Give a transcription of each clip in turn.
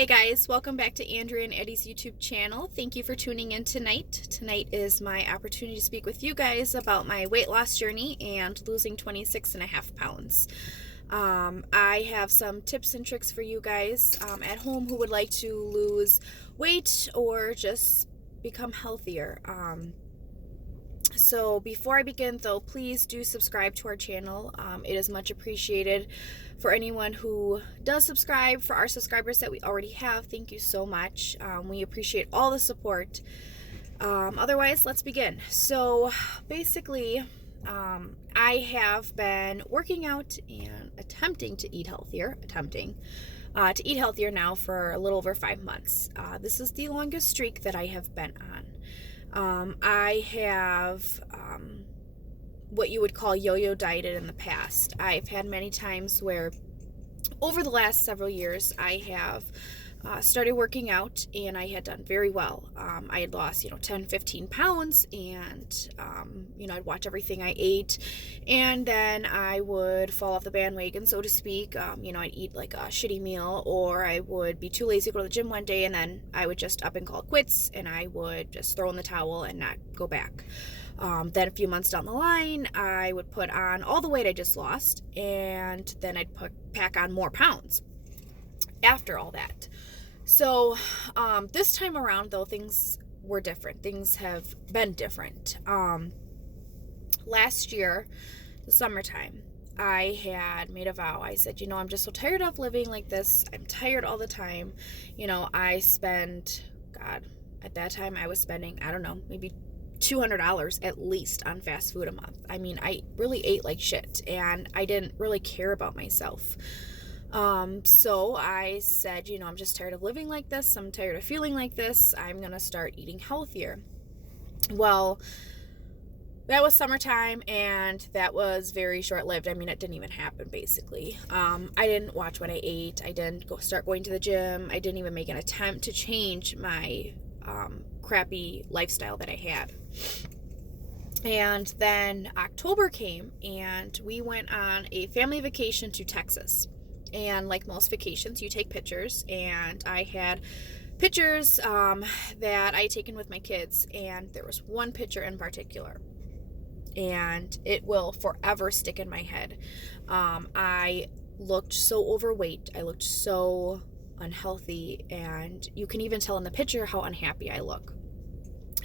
Hey guys, welcome back to Andrea and Eddie's YouTube channel. Thank you for tuning in tonight. Tonight is my opportunity to speak with you guys about my weight loss journey and losing 26.5 pounds. I have some tips and tricks for you guys at home who would like to lose weight or just become healthier. So before I begin though, please do subscribe to our channel. It is much appreciated for anyone who does subscribe. For our subscribers that we already have, thank you so much. We appreciate all the support. Otherwise, let's begin. So basically, I have been working out and attempting to eat healthier, now for a little over 5 months. This is the longest streak that I have been on. I have what you would call yo-yo dieted in the past. I've had many times where over the last several years I have started working out and I had done very well. I had lost 10, 15 pounds and I'd watch everything I ate, and then I would fall off the bandwagon, so to speak. I'd eat like a shitty meal, or I would be too lazy to go to the gym one day, and then I would just up and call it quits and I would just throw in the towel and not go back. Then a few months down the line, I would put on all the weight I just lost, and then I'd pack on more pounds after all that. So this time around, though, things were different. Things have been different. Last year, the summertime, I had made a vow. I said, I'm just so tired of living like this. I'm tired all the time. At that time I was spending, I don't know, maybe $200 at least on fast food a month. I mean, I really ate like shit and I didn't really care about myself. So I said, I'm just tired of living like this. I'm tired of feeling like this. I'm going to start eating healthier. Well, that was summertime and that was very short-lived. I mean, it didn't even happen basically. I didn't watch what I ate. I didn't start going to the gym. I didn't even make an attempt to change my crappy lifestyle that I had. And then October came and we went on a family vacation to Texas. And like most vacations, you take pictures, and I had pictures that I had taken with my kids, and there was one picture in particular, and it will forever stick in my head. I looked so overweight. I looked so unhealthy, and you can even tell in the picture how unhappy I look.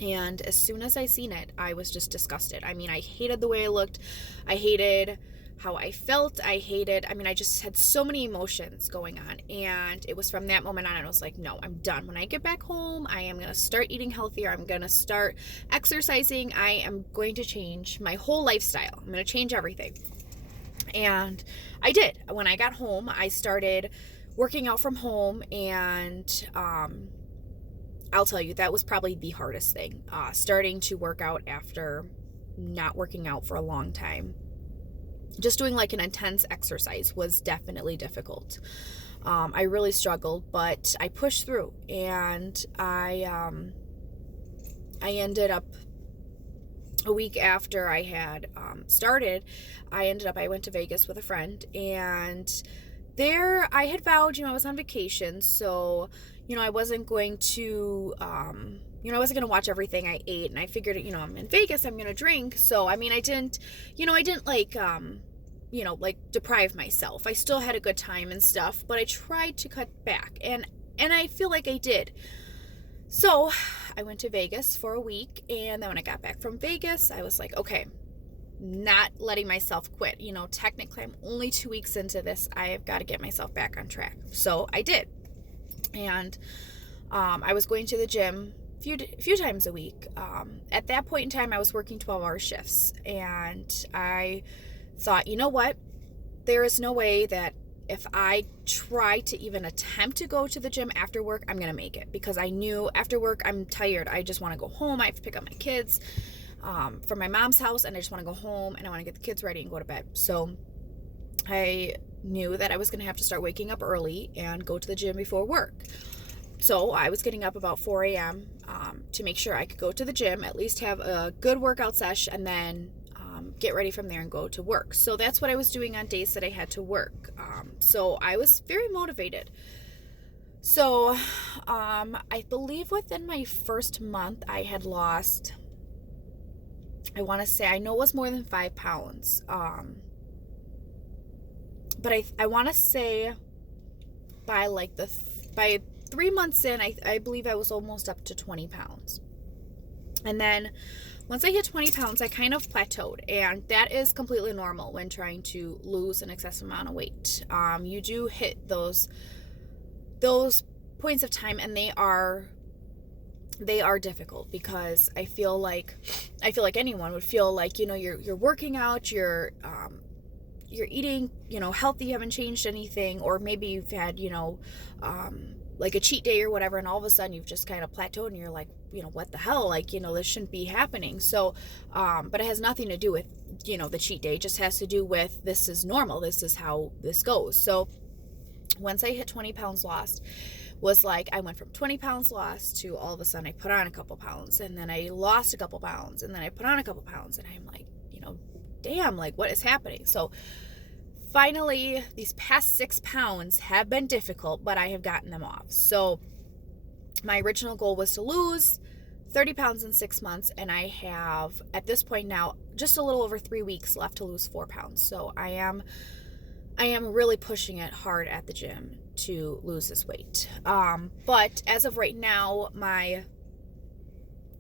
And as soon as I seen it, I was just disgusted. I mean, I hated the way I looked. I hated how I felt. I just had so many emotions going on. And it was from that moment on, I was like, no, I'm done. When I get back home, I am going to start eating healthier. I'm going to start exercising. I am going to change my whole lifestyle. I'm going to change everything. And I did. When I got home, I started working out from home, and I'll tell you, that was probably the hardest thing. Starting to work out after not working out for a long time. Just doing like an intense exercise was definitely difficult. I really struggled, but I pushed through, and I ended up, a week after I had started, I went to Vegas with a friend, and there I had vowed, I was on vacation, so, I wasn't going to, I wasn't going to watch everything I ate, and I figured, I'm in Vegas, I'm going to drink. So, I mean, I didn't deprive myself. I still had a good time and stuff, but I tried to cut back, and I feel like I did. So I went to Vegas for a week, and then when I got back from Vegas, I was like, okay, not letting myself quit. Technically I'm only 2 weeks into this. I have got to get myself back on track. So I did. And I was going to the gym a few times a week. At that point in time, I was working 12-hour shifts, and I thought, you know what? There is no way that if I try to even attempt to go to the gym after work, I'm going to make it, because I knew after work, I'm tired. I just want to go home. I have to pick up my kids from my mom's house, and I just want to go home, and I want to get the kids ready and go to bed. So I knew that I was going to have to start waking up early and go to the gym before work. So I was getting up about 4 a.m. To make sure I could go to the gym, at least have a good workout sesh, and then get ready from there and go to work. So that's what I was doing on days that I had to work. So I was very motivated. So, I believe within my first month, I had lost, I want to say, I know it was more than 5 pounds. But I want to say by by 3 months in, I believe I was almost up to 20 pounds. And then once I hit 20 pounds, I kind of plateaued, and that is completely normal when trying to lose an excessive amount of weight. You do hit those points of time, and they are difficult, because I feel like anyone would feel like, you're working out, you're eating, healthy, you haven't changed anything, or maybe you've had, like a cheat day or whatever, and all of a sudden you've just kind of plateaued, and you're like, what the hell, like, this shouldn't be happening. So, but it has nothing to do with, the cheat day. It just has to do with, this is normal, this is how this goes. So once I hit 20 pounds lost, was like, I went from 20 pounds lost to all of a sudden I put on a couple pounds, and then I lost a couple pounds, and then I put on a couple pounds, and I'm like, damn, like, what is happening? So finally, these past 6 pounds have been difficult, but I have gotten them off. So my original goal was to lose 30 pounds in 6 months, and I have, at this point now, just a little over 3 weeks left to lose 4 pounds. So I am really pushing it hard at the gym to lose this weight. But as of right now, my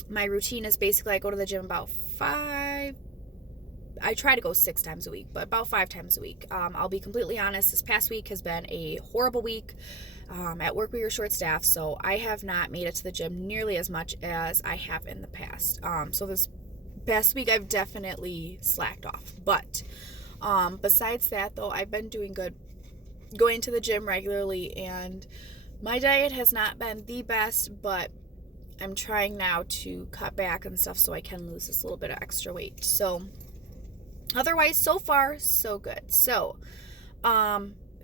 routine is basically, I go to the gym about I try to go 6 times a week, but about 5 times a week. I'll be completely honest, this past week has been a horrible week. At work we were short staffed, so I have not made it to the gym nearly as much as I have in the past. So this past week I've definitely slacked off. But besides that, though, I've been doing good, going to the gym regularly, and my diet has not been the best, but I'm trying now to cut back and stuff so I can lose this little bit of extra weight. So otherwise, so far, so good. So,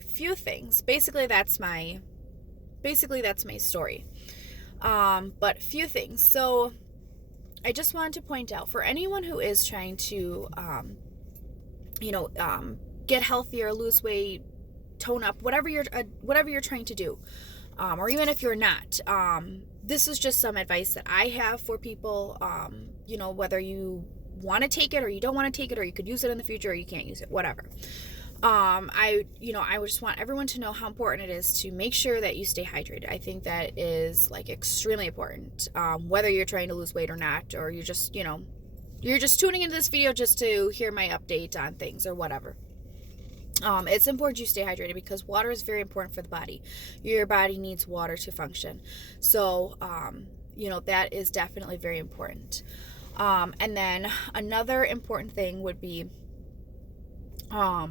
few things. Basically, that's my story. But few things. So, I just wanted to point out, for anyone who is trying to, get healthier, lose weight, tone up, whatever you're trying to do, or even if you're not, this is just some advice that I have for people. Whether you want to take it or you don't want to take it, or you could use it in the future or you can't use it, whatever. I would just want everyone to know how important it is to make sure that you stay hydrated. I think that is, like, extremely important, whether you're trying to lose weight or not, or you're just tuning into this video just to hear my update on things or whatever. It's important you stay hydrated, because water is very important for the body. Your body needs water to function. So, that is definitely very important. And then another important thing would be, I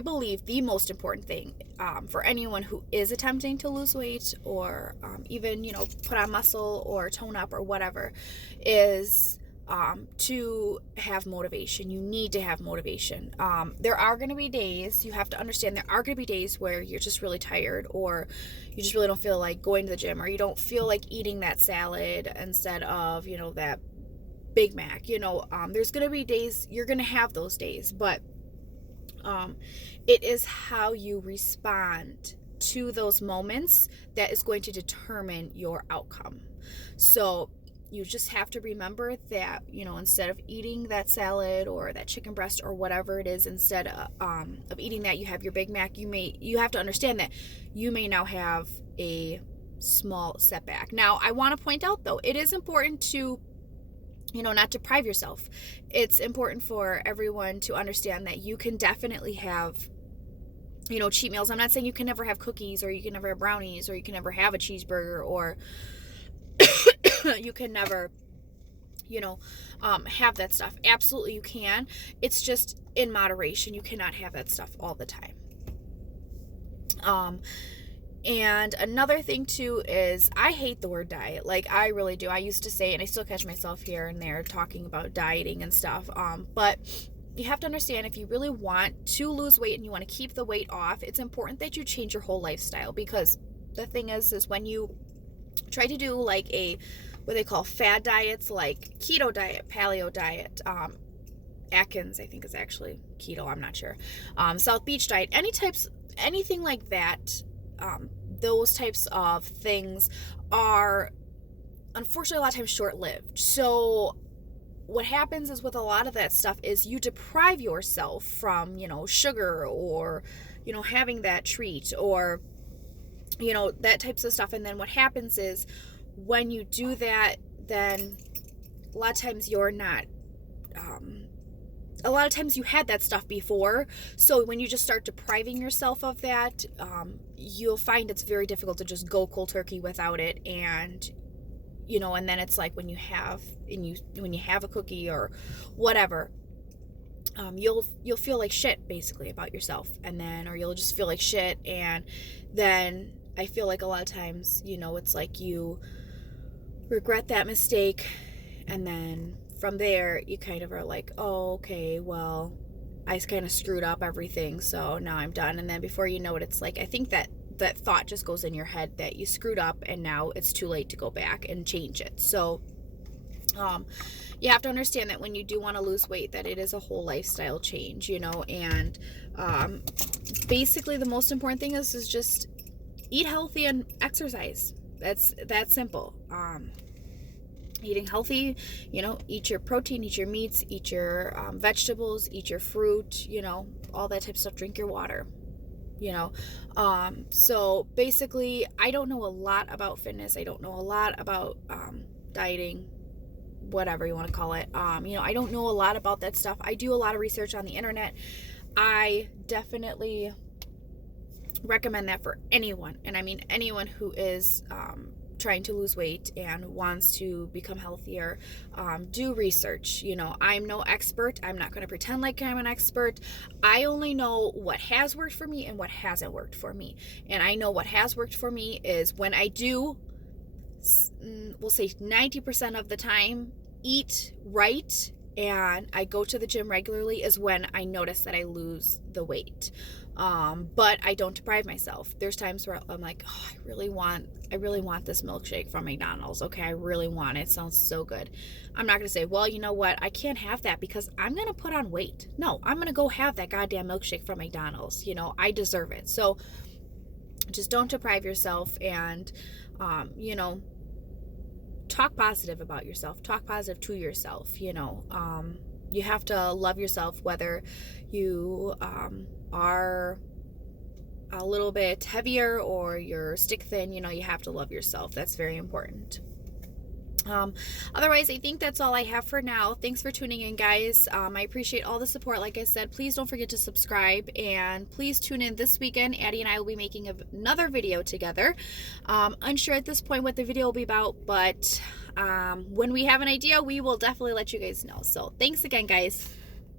believe the most important thing, for anyone who is attempting to lose weight, or even, put on muscle or tone up or whatever, is to have motivation. You need to have motivation. There are going to be days, you have to understand, there are going to be days where you're just really tired, or you just really don't feel like going to the gym, or you don't feel like eating that salad instead of, that Big Mac. There's going to be days, you're going to have those days, but it is how you respond to those moments that is going to determine your outcome. So you just have to remember that, instead of eating that salad or that chicken breast or whatever it is, instead of eating that, you have your Big Mac. You have to understand that you may now have a small setback. Now, I want to point out, though, it is important to, not deprive yourself. It's important for everyone to understand that you can definitely have, cheat meals. I'm not saying you can never have cookies, or you can never have brownies, or you can never have a cheeseburger, or you can never, have that stuff. Absolutely you can. It's just in moderation. You cannot have that stuff all the time. And another thing too is, I hate the word diet. Like, I really do. I used to say, and I still catch myself here and there talking about dieting and stuff. But you have to understand, if you really want to lose weight and you want to keep the weight off, it's important that you change your whole lifestyle. Because the thing is when you try to do like what they call fad diets, like keto diet, paleo diet, Atkins, I think is actually keto, I'm not sure, South Beach diet, anything like that, those types of things are unfortunately a lot of times short-lived. So what happens is with a lot of that stuff is you deprive yourself from, sugar, or, having that treat, or, that types of stuff. And then what happens is when you do that, then a lot of times you're not, a lot of times you had that stuff before. So when you just start depriving yourself of that, you'll find it's very difficult to just go cold turkey without it. And and then it's like when you have a cookie or whatever, you'll feel like shit basically about yourself, and then, or you'll just feel like shit. And then I feel like a lot of times, it's like you regret that mistake, and then from there you kind of are like, oh, okay, well, I kind of screwed up everything, so now I'm done. And then before you know it, it's like, I think that thought just goes in your head that you screwed up and now it's too late to go back and change it. So you have to understand that when you do want to lose weight, that it is a whole lifestyle change, and basically the most important thing is just eat healthy and exercise. That's that simple. Eating healthy, eat your protein, eat your meats, eat your vegetables, eat your fruit, all that type of stuff. Drink your water. So basically, I don't know a lot about fitness. I don't know a lot about dieting, whatever you want to call it. I don't know a lot about that stuff. I do a lot of research on the internet. I definitely recommend that for anyone, and I mean anyone who is trying to lose weight and wants to become healthier. Do research. I'm no expert. I'm not going to pretend like I'm an expert. I only know what has worked for me and what hasn't worked for me. And I know what has worked for me is when I do, we'll say 90% of the time, eat right and I go to the gym regularly, is when I notice that I lose the weight. But I don't deprive myself. There's times where I'm like, oh, I really want this milkshake from McDonald's. Okay, I really want it. It sounds so good. I'm not going to say, well, you know what? I can't have that because I'm going to put on weight. No, I'm going to go have that goddamn milkshake from McDonald's. I deserve it. So just don't deprive yourself, and, talk positive about yourself. Talk positive to yourself. You have to love yourself, whether you are a little bit heavier or you're stick thin. You have to love yourself. That's very important. Otherwise, I think that's all I have for now. Thanks for tuning in, guys. I appreciate all the support. Like I said, please don't forget to subscribe, and please tune in this weekend. Addie and I will be making another video together. Unsure at this point what the video will be about, but when we have an idea, we will definitely let you guys know. So thanks again, guys.